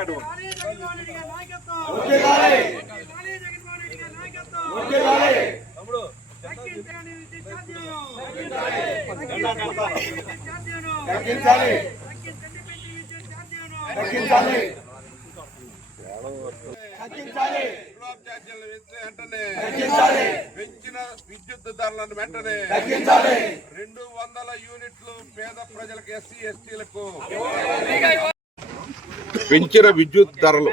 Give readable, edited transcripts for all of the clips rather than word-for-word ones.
మాట్లాడు. పెంచిన విద్యుత్ ధరలను వెంటనే 200 యూనిట్లు పేద ప్రజలకు ఎస్సీ ఎస్టీలకు పెంచిన విద్యుత్ ధరలు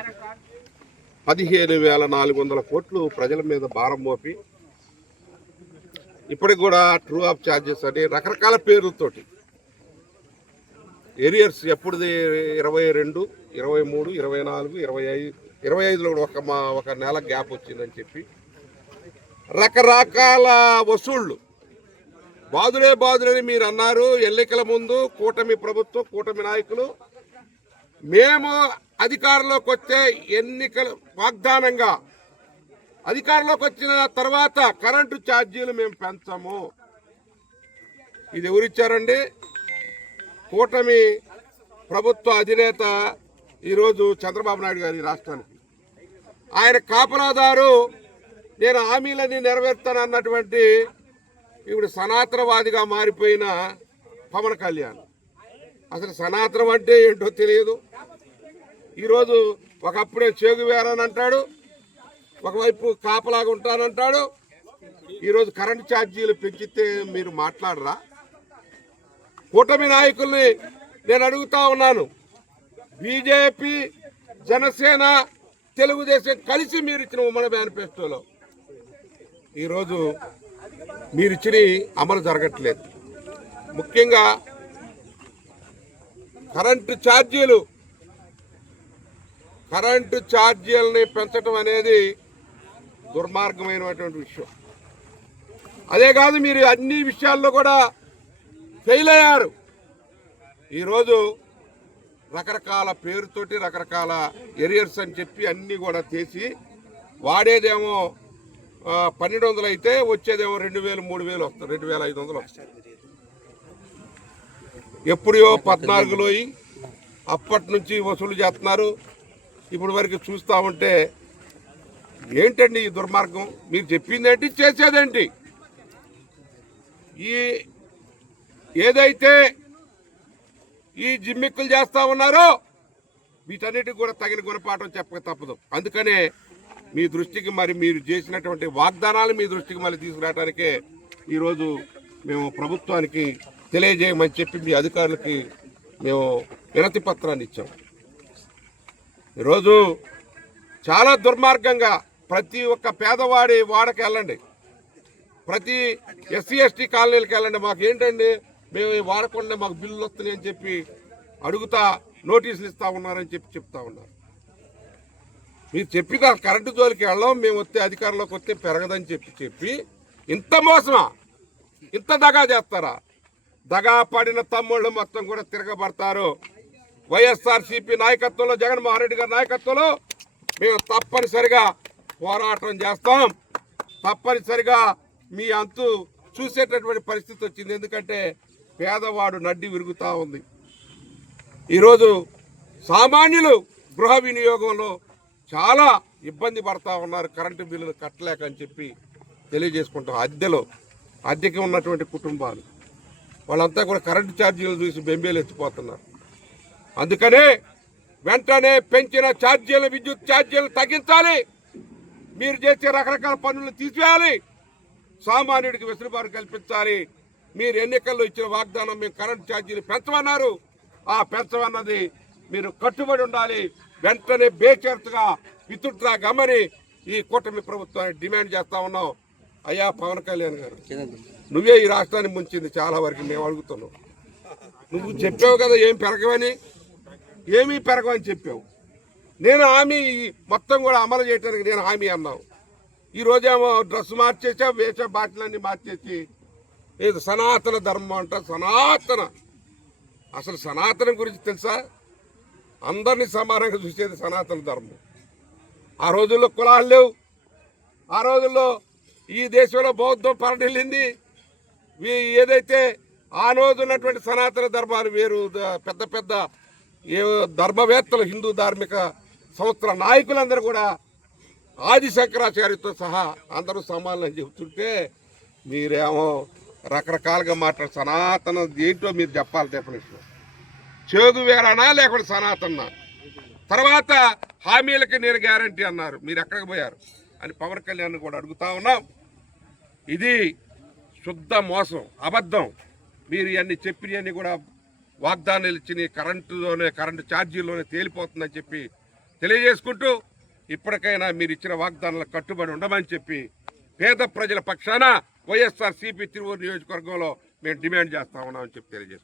15,400 కోట్లు ప్రజల మీద భారం మోపి ఇప్పటికి కూడా ట్రూ ఆఫ్ ఛార్జెస్ అని రకరకాల పేర్లతోటి ఏరియర్స్ ఎప్పుడుది 22, 23, 24, 25లో కూడా ఒక నెల గ్యాప్ వచ్చిందని చెప్పి రకరకాల వసూళ్లు బాదులని మీరు అన్నారు. ఎన్నికల ముందు కూటమి ప్రభుత్వం, కూటమి నాయకులు మేము అధికారంలోకి వస్తే ఎన్నికల వాగ్దానంగా అధికారంలోకి వచ్చిన తర్వాత కరెంటు ఛార్జీలు మేము పెంచము. ఇది ఎవరిచ్చారండి? కూటమి ప్రభుత్వ అధినేత ఈరోజు చంద్రబాబు నాయుడు గారి రాష్ట్రానికి. ఆయన కాపలాదారు, నేను హామీలన్నీ నెరవేర్తానన్నటువంటి ఇప్పుడు సనాతనవాదిగా మారిపోయిన పవన్ కళ్యాణ్. అసలు సనాతనం అంటే ఏంటో తెలియదు. ఈరోజు ఒకప్పుడే చేగువేరని అంటాడు, ఒకవైపు కాపలాగా ఉంటానంటాడు. ఈరోజు కరెంటు ఛార్జీలు పెంచితే మీరు మాట్లాడరా? కూటమి నాయకుల్ని నేను అడుగుతా ఉన్నాను. బీజేపీ, జనసేన, తెలుగుదేశం కలిసి మీరు ఇచ్చిన ఉమ్మడి మేనిఫెస్టోలో ఈరోజు మీరిచ్చిన అమలు జరగట్లేదు. ముఖ్యంగా కరెంటు ఛార్జీలని పెంచడం అనేది దుర్మార్గమైనటువంటి విషయం. అదే కాదు, మీరు అన్ని విషయాల్లో కూడా ఫెయిల్ అయ్యారు. ఈరోజు రకరకాల పేరుతోటి రకరకాల ఏరియర్స్ అని చెప్పి అన్నీ కూడా చేసి వాడేదేమో 1,200 అయితే వచ్చేదేమో 2,000, 3,000 వస్తుంది, 2,500 వస్తాయి. ఎప్పుడో 14లో అప్పటి నుంచి వసూలు చేస్తున్నారు. ఇప్పుడు వరకు చూస్తూ ఉంటే ఏంటండి ఈ దుర్మార్గం? మీరు చెప్పిందేంటి, చేసేదేంటి? ఏదైతే ఈ జిమ్మిక్కులు చేస్తా ఉన్నారో వీటన్నిటికి కూడా తగిన గుణపాఠం చెప్పక తప్పదు. అందుకనే మీ దృష్టికి మీరు చేసినటువంటి వాగ్దానాలు మీ దృష్టికి మళ్ళీ తీసుకురావడానికే ఈరోజు మేము ప్రభుత్వానికి తెలియజేయమని చెప్పి మీ అధికారులకి మేము వినతి పత్రాన్ని ఇచ్చాం. ఈరోజు చాలా దుర్మార్గంగా ప్రతి ఒక్క పేదవాడి వాడకి వెళ్ళండి, ప్రతి ఎస్సీ ఎస్టీ కాలనీలకు వెళ్ళండి. మాకు ఏంటండి, మేము వాడకుండా మాకు బిల్లులు వస్తున్నాయి అని చెప్పి అడుగుతా నోటీసులు ఇస్తా ఉన్నారని చెప్తా ఉన్నారు. మీరు చెప్పిన కరెంటు జోలికి వెళ్ళాం, మేము వస్తే అధికారంలోకి వస్తే పెరగదని చెప్పి ఇంత మోసమా, ఇంత దగా చేస్తారా? దగా పడిన తమ్ముళ్ళు మొత్తం కూడా తిరగబడతారు. వైఎస్ఆర్సీపీ నాయకత్వంలో, జగన్మోహన్ రెడ్డి గారి నాయకత్వంలో మేము తప్పనిసరిగా పోరాటం చేస్తాం. తప్పనిసరిగా మీ అంతు చూసేటటువంటి పరిస్థితి వచ్చింది. ఎందుకంటే పేదవాడు నడ్డి విరుగుతూ ఉంది. ఈరోజు సామాన్యులు గృహ వినియోగంలో చాలా ఇబ్బంది పడతా ఉన్నారు, కరెంటు బిల్లులు కట్టలేక అని చెప్పి తెలియజేసుకుంటాం. అద్దెకి ఉన్నటువంటి కుటుంబాలు వాళ్ళంతా కూడా కరెంటు ఛార్జీలు చూసి బెంబేలు ఎత్తిపోతున్నారు. అందుకనే వెంటనే పెంచిన ఛార్జీలు, విద్యుత్ ఛార్జీలు తగ్గించాలి. మీరు చేసే రకరకాల పనులు తీసివేయాలి. సామాన్యుడికి వెసులుబాటు కల్పించాలి. మీరు ఎన్నికల్లో ఇచ్చిన వాగ్దానం మేము కరెంటు ఛార్జీలు పెంచమన్నారు. ఆ పెంచమన్నది మీరు కట్టుబడి ఉండాలి. వెంటనే బేషరతుగా విత్డ్రా గమని ఈ కూటమి ప్రభుత్వాన్ని డిమాండ్ చేస్తా ఉన్నాం. అయ్యా పవన్ కళ్యాణ్ గారు, నువ్వే ఈ రాష్ట్రాన్ని ముంచింది చాలా వరకు. మేము అడుగుతున్నాం, నువ్వు చెప్పావు కదా ఏం పెరగవని, ఏమీ పెరగవని చెప్పావు. నేను హామీ మొత్తం కూడా అమలు చేయడానికి నేను హామీ అన్నావు. ఈరోజేమో డ్రెస్ మార్చేసా, వేసే బాటిలన్నీ మార్చేసి ఏదో సనాతన ధర్మం అంట. అసలు సనాతనం గురించి తెలుసా? అందరినీ సమానంగా చూసేది సనాతన ధర్మం. ఆ రోజుల్లో కులాలు లేవు. ఆ రోజుల్లో ఈ దేశంలో బౌద్ధం పరడిల్లింది. ఏదైతే ఆ రోజు ఉన్నటువంటి సనాతన ధర్మాలు వేరు, పెద్ద పెద్ద ఏ ధర్మవేత్తలు, హిందూ ధార్మిక సంస్థల నాయకులందరూ కూడా ఆది శంకరాచార్యతో సహా అందరూ సమానని చెబుతుంటే మీరేమో రకరకాలుగా మాట్లాడు. సనాతన ఏంటో మీరు చెప్పాలి డెఫినేషన్. చేదు వేరనా లేకపోతే సనాతన? తర్వాత హామీలకి నేను గ్యారంటీ అన్నారు, మీరు ఎక్కడికి పోయారు అని పవన్ కళ్యాణ్ కూడా అడుగుతా ఉన్నాం. ఇది శుద్ధ మోసం, అబద్ధం. మీరు ఇవన్నీ చెప్పినవన్నీ కూడా వాగ్దానాలు ఇచ్చిన కరెంటు ఛార్జీల్లోనే తేలిపోతుందని చెప్పి తెలియజేసుకుంటూ, ఇప్పటికైనా మీరు ఇచ్చిన వాగ్దానాలకు కట్టుబడి ఉండమని చెప్పి పేద ప్రజల పక్షాన వైఎస్ఆర్సీపీ తిరువూరు నియోజకవర్గంలో మేము డిమాండ్ చేస్తా ఉన్నామని చెప్పి తెలియజేసుకుంటాం.